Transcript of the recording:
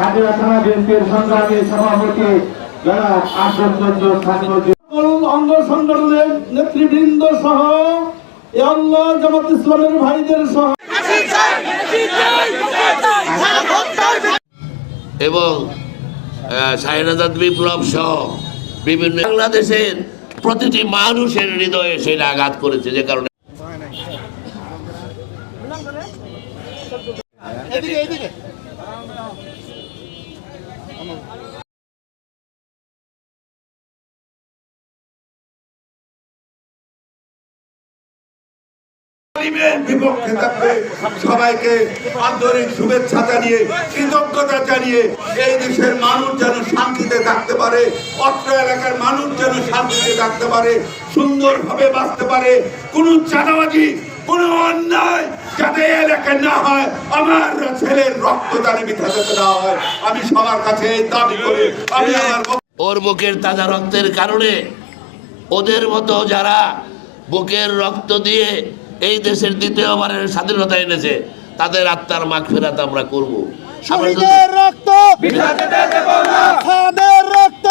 হাজিরা থানা বিএনপির সংগ্রামী সভাপতি জনাব আশরফ চন্দ্র ছাত্র অঙ্গ সংগঠনের নেতৃবৃন্দ সহ আল্লাহ জামাত ইসলামের ভাইদের সহ এবং সাইনাজাদ বিপ্লব সহ বিভিন্ন বাংলাদেশের প্রতিটি মানুষের হৃদয়ে সেটা আঘাত করেছে যে কারণে। জানিয়ে এই দেশের মানুষ যেন শান্তিতে থাকতে পারে এলাকার মানুষ যেন শান্তিতে থাকতে পারে বাঁচতে পারে। কোনো চাঁদাবাজি, কোনো অন্যায় যাতে এই এলাকায় না হয় আমার ছেলের রক্তদানে মিথ্যা যাতে না হয়। আমি সবার কাছে দাবি করি। আমি আমার ওর বুকের তাজা রক্তের কারণে ওদের মতো যারা বুকের রক্ত দিয়ে এই দেশের দ্বিতীয়বারের স্বাধীনতা এনেছে তাদের আত্মার মাগ ফেরাত আমরা করব। শহীদের রক্ত রক্ত